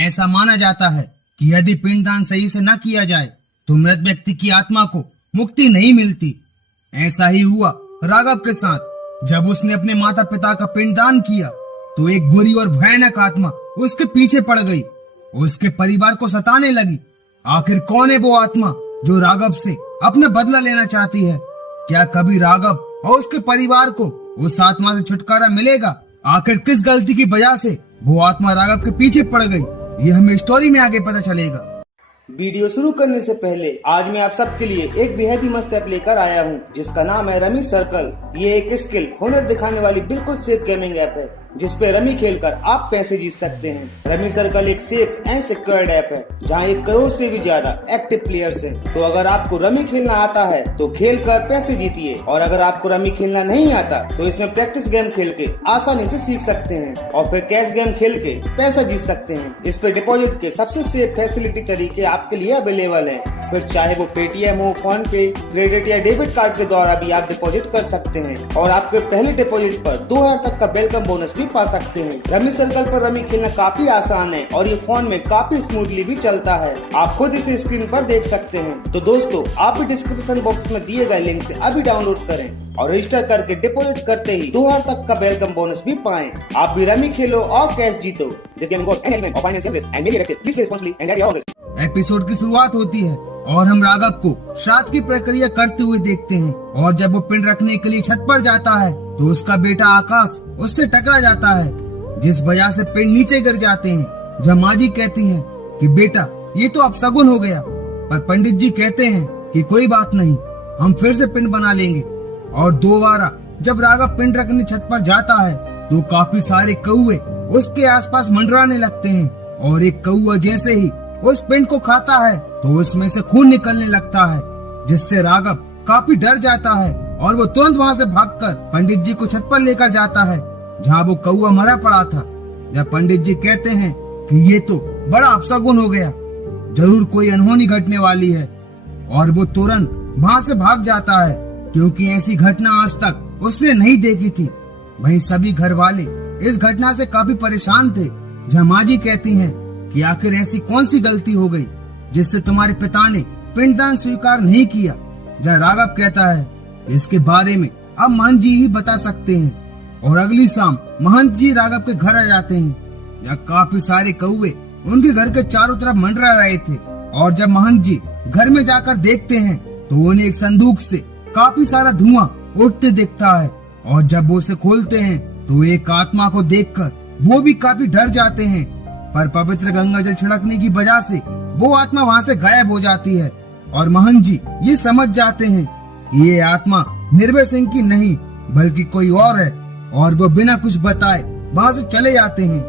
ऐसा माना जाता है कि यदि पिंडदान सही से न किया जाए तो मृत व्यक्ति की आत्मा को मुक्ति नहीं मिलती। ऐसा ही हुआ राघव के साथ। जब उसने अपने माता पिता का पिंडदान किया तो एक बुरी और भयानक आत्मा उसके पीछे पड़ गई, उसके परिवार को सताने लगी। आखिर कौन है वो आत्मा जो राघव से अपना बदला लेना चाहती है? क्या कभी राघव और उसके परिवार को उस आत्मा से छुटकारा मिलेगा? आखिर किस गलती की वजह से वो आत्मा राघव के पीछे पड़ गई, ये हमें स्टोरी में आगे पता चलेगा। वीडियो शुरू करने से पहले आज मैं आप सबके लिए एक बेहद ही मस्त ऐप लेकर आया हूं, जिसका नाम है रमी सर्कल। ये एक स्किल हुनर दिखाने वाली बिल्कुल सेफ गेमिंग ऐप है, जिसपे रमी खेलकर आप पैसे जीत सकते हैं। रमी सर्कल एक सेफ एंड सिक्योर्ड ऐप है, जहां 1 करोड़ से भी ज्यादा एक्टिव प्लेयर्स हैं। तो अगर आपको रमी खेलना आता है तो खेल कर पैसे जीतिए, और अगर आपको रमी खेलना नहीं आता तो इसमें प्रैक्टिस गेम खेल के आसानी से सीख सकते हैं और फिर कैश गेम खेल के पैसा जीत सकते हैं। इस पे डिपॉजिट के सबसे सेफ फैसिलिटी तरीके आपके लिए अवेलेबल हैं। फिर चाहे वो पेटीएम हो, फोन पे, क्रेडिट या डेबिट कार्ड के द्वारा भी आप डिपॉजिट कर सकते हैं, और आपके पहले डिपॉजिट पर 2000 तक का वेलकम बोनस भी पा सकते हैं। रमी सर्कल पर रमी खेलना काफी आसान है और ये फोन में काफी स्मूथली भी चलता है। आप खुद इसे स्क्रीन पर देख सकते हैं। तो दोस्तों, आप भी डिस्क्रिप्शन बॉक्स में दिए गए लिंक से अभी डाउनलोड करें और रजिस्टर करके डिपॉजिट करते ही 2000 तक का वेलकम बोनस भी पाएं। आप भी रमी खेलो और कैश जीतो। एपिसोड की शुरुआत होती है और हम राघव को श्राद्ध की प्रक्रिया करते हुए देखते हैं, और जब वो पिंड रखने के लिए छत पर जाता है तो उसका बेटा आकाश उससे टकरा जाता है, जिस वजह से पिंड नीचे गिर जाते हैं। जब माँ जी कहती हैं कि बेटा ये तो अब शगुन हो गया, पर पंडित जी कहते हैं कि कोई बात नहीं, हम फिर से पिंड बना लेंगे। और दोबारा जब राघव पिंड रखने छत पर जाता है तो काफी सारे कौवे उसके आसपास मंडराने लगते हैं, और एक कौवा जैसे ही उस पिंड को खाता है तो उसमें से खून निकलने लगता है, जिससे राघव काफी डर जाता है और वो तुरंत वहाँ से भागकर पंडित जी को छत पर लेकर जाता है, जहाँ वो कौवा मरा पड़ा था। जब पंडित जी कहते हैं कि ये तो बड़ा अपशगुन हो गया, जरूर कोई अनहोनी घटने वाली है, और वो तुरंत वहाँ से भाग जाता है, क्योंकि ऐसी घटना आज तक उसने नहीं देखी थी। वहीं सभी घर वाले इस घटना से काफी परेशान थे। जहाँ माँ जी कहती हैं कि आखिर ऐसी कौन सी गलती हो गई जिससे तुम्हारे पिता ने पिंडदान स्वीकार नहीं किया। जहाँ राघव कहता है इसके बारे में अब महंत जी ही बता सकते हैं, और अगली शाम महंत जी राघव के घर आ जाते हैं। यहाँ काफी सारे कौवे उनके घर के चारों तरफ मंडरा रहे थे, और जब महंत जी घर में जाकर देखते हैं तो उन्हें एक संदूक से काफी सारा धुआं उठते दिखता है, और जब वो उसे खोलते हैं तो एक आत्मा को देखकर वो भी काफी डर जाते हैं, पर पवित्र गंगा जल छिड़कने की वजह से वो आत्मा वहाँ से गायब हो जाती है। और महंत जी ये समझ जाते हैं कि ये आत्मा निर्भय सिंह की नहीं बल्कि कोई और है, और वो बिना कुछ बताए वहाँ से चले जाते हैं।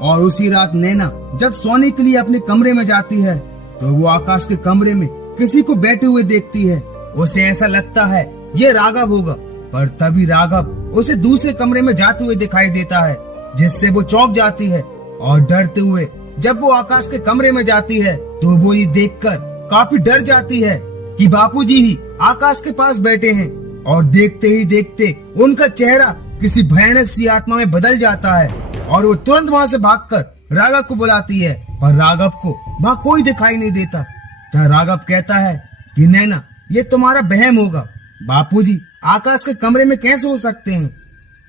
और उसी रात नैना जब सोने के लिए अपने कमरे में जाती है तो वो आकाश के कमरे में किसी को बैठे हुए देखती है। उसे ऐसा लगता है ये राघव होगा, पर तभी राघव उसे दूसरे कमरे में जाते हुए दिखाई देता है, जिससे वो चौंक जाती है, और डरते हुए जब वो आकाश के कमरे में जाती है तो वो ये देखकर काफी डर जाती है कि बापूजी ही आकाश के पास बैठे हैं, और देखते ही देखते उनका चेहरा किसी भयानक सी आत्मा में बदल जाता है, और वो तुरंत वहाँ से भागकर राघव को बुलाती है, पर राघव को वहाँ कोई दिखाई नहीं देता। राघव कहता है कि नैना ये तुम्हारा वहम होगा, बापूजी आकाश के कमरे में कैसे हो सकते हैं।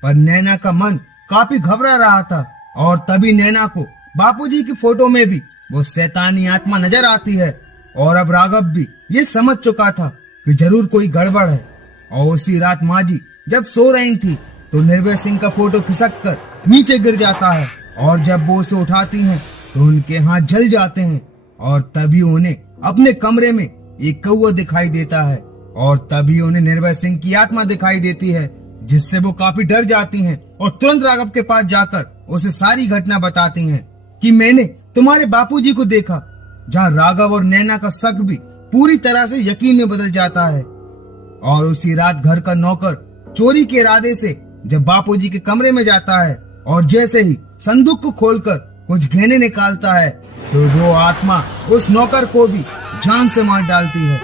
पर नैना का मन काफी घबरा रहा था, और तभी नैना को बापूजी की फोटो में भी वो शैतानी आत्मा नजर आती है, और अब राघव भी ये समझ चुका था कि जरूर कोई गड़बड़ है। और उसी रात माँ जी जब सो रही थी तो निर्भय सिंह का फोटो खिसक कर नीचे गिर जाता है, और जब वो उसे उठाती हैं तो उनके हाथ जल जाते हैं, और तभी उन्हें अपने कमरे में एक कौवा दिखाई देता है, और तभी उन्हें निर्भय सिंह की आत्मा दिखाई देती है, जिससे वो काफी डर जाती हैं, और तुरंत राघव के पास जाकर उसे सारी घटना बताती हैं कि मैंने तुम्हारे बापूजी को देखा। जहाँ राघव और नैना का शक भी पूरी तरह से यकीन में बदल जाता है। और उसी रात घर का नौकर चोरी के इरादे से जब बापूजी के कमरे में जाता है, और जैसे ही संदूक को खोलकर कुछ गहने निकालता है तो वो आत्मा उस नौकर को भी जान से मार डालती है।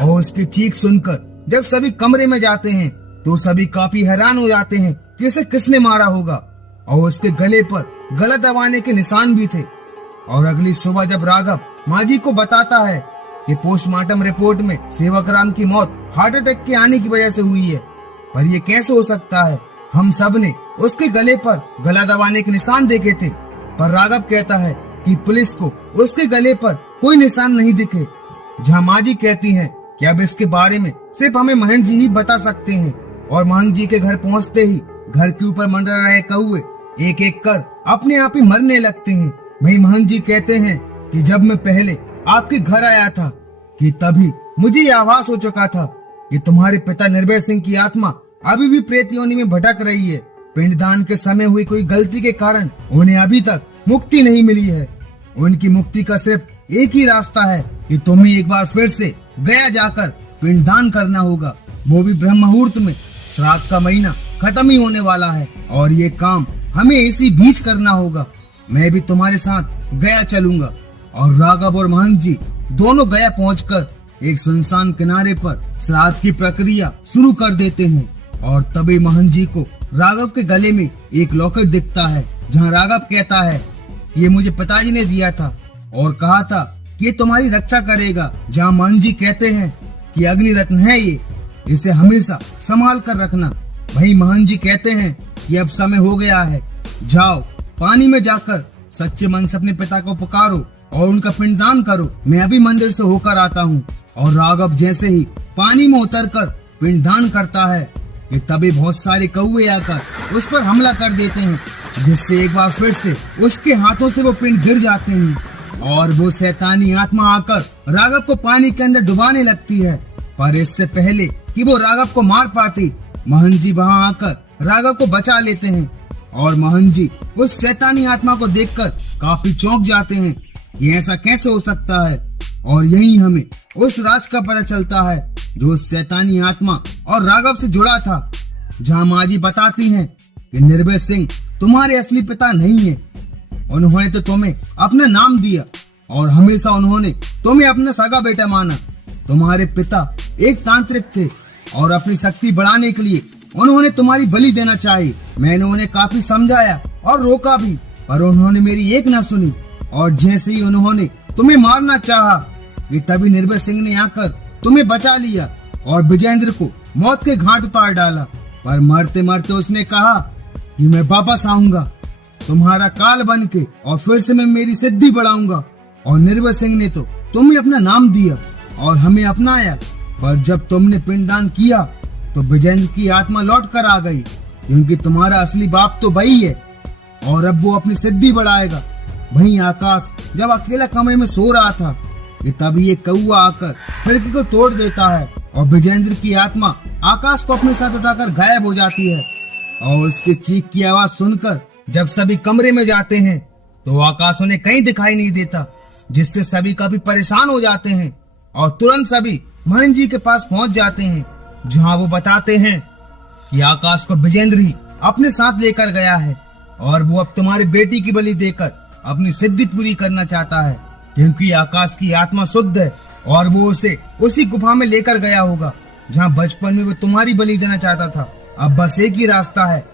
और उसकी चीख सुनकर जब सभी कमरे में जाते हैं तो सभी काफी हैरान हो जाते हैं कि इसे किसने मारा होगा, और उसके गले पर गला दबाने के निशान भी थे। और अगली सुबह जब राघव माँ जी को बताता है कि पोस्टमार्टम रिपोर्ट में सेवक राम की मौत हार्ट अटैक के आने की वजह से हुई है, पर ये कैसे हो सकता है? हम सब ने उसके गले पर गला दबाने के निशान देखे थे, पर राघव कहता है कि पुलिस को उसके गले पर कोई निशान नहीं दिखे। जहाँ माँ जी कहती हैं कि अब इसके बारे में सिर्फ हमें महंत जी ही बता सकते हैं। और महंत जी के घर पहुँचते ही घर के ऊपर मंडरा रहे कौवे एक एक कर अपने आप ही मरने लगते हैं। वही महंत जी कहते हैं कि जब मैं पहले आपके घर आया था कि तभी मुझे ये आभास हो चुका था कि तुम्हारे पिता निर्भय सिंह की आत्मा अभी भी प्रेत योनि में भटक रही है। पिंडदान के समय हुई कोई गलती के कारण उन्हें अभी तक मुक्ति नहीं मिली है। उनकी मुक्ति का सिर्फ एक ही रास्ता है कि तुम्हें एक बार फिर से गया जाकर पिंडदान करना होगा, वो भी ब्रह्म मुहूर्त में। श्राद्ध का महीना खत्म ही होने वाला है और ये काम हमें इसी बीच करना होगा। मैं भी तुम्हारे साथ गया चलूंगा। और राघव और महंत जी दोनों गया पहुंचकर एक सुनसान किनारे पर श्राद्ध की प्रक्रिया शुरू कर देते हैं। और तभी महंत जी को राघव के गले में एक लॉकेट दिखता है, जहां राघव कहता है ये मुझे पिताजी ने दिया था और कहा था कि ये तुम्हारी रक्षा करेगा। जहां महंत जी कहते हैं कि अग्नि रत्न है ये, इसे हमेशा संभाल कर रखना। वही महंत जी कहते हैं कि अब समय हो गया है, जाओ पानी में जाकर सच्चे मन से अपने पिता को पुकारो और उनका पिंडदान करो। मैं अभी मंदिर से होकर आता हूँ। और राघव जैसे ही पानी में उतरकर पिंडदान करता है कि तभी बहुत सारे कौवे आकर उस पर हमला कर देते हैं, जिससे एक बार फिर से उसके हाथों से वो पिंड गिर जाते हैं और वो शैतानी आत्मा आकर राघव को पानी के अंदर डुबाने लगती है। पर इससे पहले कि वो राघव को मार पाती, महंत जी वहाँ आकर राघव को बचा लेते हैं। और महंत जी उस शैतानी आत्मा को देखकर काफी चौंक जाते हैं कि ऐसा कैसे हो सकता है। और यही हमें उस राज का पता चलता है जो उस शैतानी आत्मा और राघव से जुड़ा था। जहाँ माँ जी बताती हैं कि निर्भय सिंह तुम्हारे असली पिता नहीं है, उन्होंने तो तुम्हें अपना नाम दिया और हमेशा उन्होंने तुम्हें अपना सगा बेटा माना। तुम्हारे पिता एक तांत्रिक थे और अपनी शक्ति बढ़ाने के लिए उन्होंने तुम्हारी बलि देना चाही। मैंने उन्हें काफी समझाया और रोका भी, पर उन्होंने मेरी एक न सुनी। और जैसे ही उन्होंने तुम्हें मारना चाहा कि तभी निर्भय सिंह ने आकर तुम्हें बचा लिया और विजेंद्र को मौत के घाट उतार डाला। पर मरते मरते उसने कहा कि मैं वापस आऊंगा तुम्हारा काल बन के और फिर से मैं मेरी सिद्धि बढ़ाऊंगा। और निर्भय सिंह ने तो तुम्हें अपना नाम दिया और हमें अपनाया, पर जब तुमने पिंडदान किया तो विजेंद्र की आत्मा लौट कर आ गई, क्योंकि तुम्हारा असली बाप तो वही है और अब वो अपनी सिद्धि बढ़ाएगा। वहीं आकाश जब अकेला कमरे में सो रहा था कि तभी ये कौवा आकर खिड़की को तोड़ देता है और विजेंद्र की आत्मा आकाश को अपने साथ उठाकर गायब हो जाती है। और उसकी चीख की आवाज सुनकर जब सभी कमरे में जाते हैं तो आकाश उन्हें कहीं दिखाई नहीं देता, जिससे सभी काफी परेशान हो जाते हैं और तुरंत सभी महंत जी के पास पहुंच जाते हैं, जहां वो बताते हैं कि आकाश को विजेंद्र ही अपने साथ लेकर गया है और वो अब तुम्हारी बेटी की बलि देकर अपनी सिद्धि पूरी करना चाहता है, क्योंकि आकाश की आत्मा शुद्ध है और वो उसे उसी गुफा में लेकर गया होगा जहां बचपन में वो तुम्हारी बलि देना चाहता था। अब बस एक ही रास्ता है,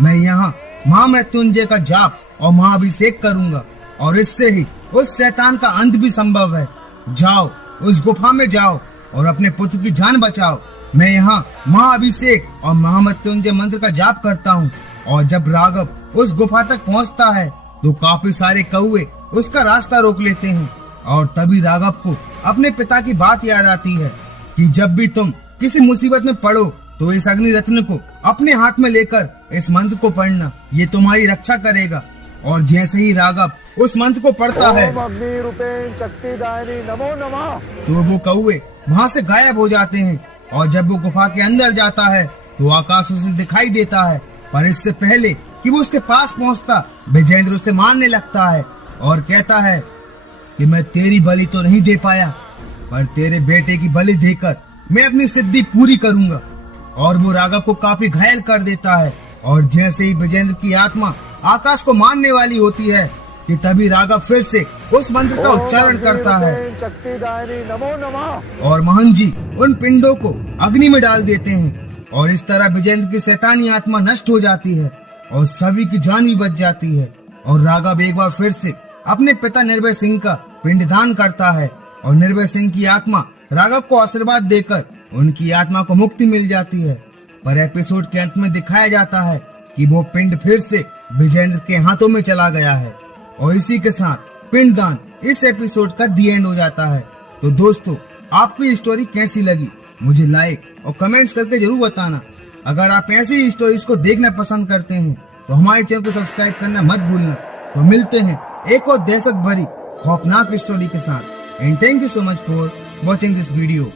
मैं यहाँ महामृत्युंजय का जाप और महाअभिषेक करूंगा और इससे ही उस शैतान का अंत भी संभव है। जाओ उस गुफा में जाओ और अपने पुत्र की जान बचाओ। मैं यहाँ महाअभिषेक और महामृत्युंजय मंत्र का जाप करता हूँ। और जब राघव उस गुफा तक पहुँचता है तो काफी सारे कौवे उसका रास्ता रोक लेते हैं और तभी राघव को अपने पिता की बात याद आती है कि जब भी तुम किसी मुसीबत में पड़ो तो इस अग्नि रत्न को अपने हाथ में लेकर इस मंत्र को पढ़ना, ये तुम्हारी रक्षा करेगा। और जैसे ही राघव उस मंत्र को पढ़ता है नमो नमः, तो वो कौवे वहाँ से गायब हो जाते हैं। और जब वो गुफा के अंदर जाता है तो आकाश उसे दिखाई देता है, पर इससे पहले कि वो उसके पास पहुँचता विजेंद्र उसे मारने लगता है और कहता है कि मैं तेरी बलि तो नहीं दे पाया, पर तेरे बेटे की बलि देकर मैं अपनी सिद्धि पूरी करूंगा। और वो राघव को काफी घायल कर देता है। और जैसे ही विजेंद्र की आत्मा आकाश को मारने वाली होती है कि तभी राघव फिर से उस मंत्र का उच्चारण करता है नमो नमः, और महंत जी उन पिंडों को अग्नि में डाल देते हैं। और इस तरह विजेंद्र की शैतानी आत्मा नष्ट हो जाती है और सभी की जान भी बच जाती है। और राघव एक बार फिर से अपने पिता निर्भय सिंह का पिंडदान करता है और निर्भय सिंह की आत्मा राघव को आशीर्वाद देकर उनकी आत्मा को मुक्ति मिल जाती है। पर एपिसोड के अंत में दिखाया जाता है कि वो पिंड फिर से विजेंद्र के हाथों में चला गया है और इसी के साथ पिंडदान इस एपिसोड का दी एंड हो जाता है। तो दोस्तों, आपको ये स्टोरी कैसी लगी मुझे लाइक और कमेंट्स करके जरूर बताना। अगर आप ऐसी स्टोरीज को देखना पसंद करते हैं तो हमारे चैनल को सब्सक्राइब करना मत भूलना। तो मिलते हैं एक और दहशत भरी खौफनाक स्टोरी के साथ। And thank you so much for watching this video.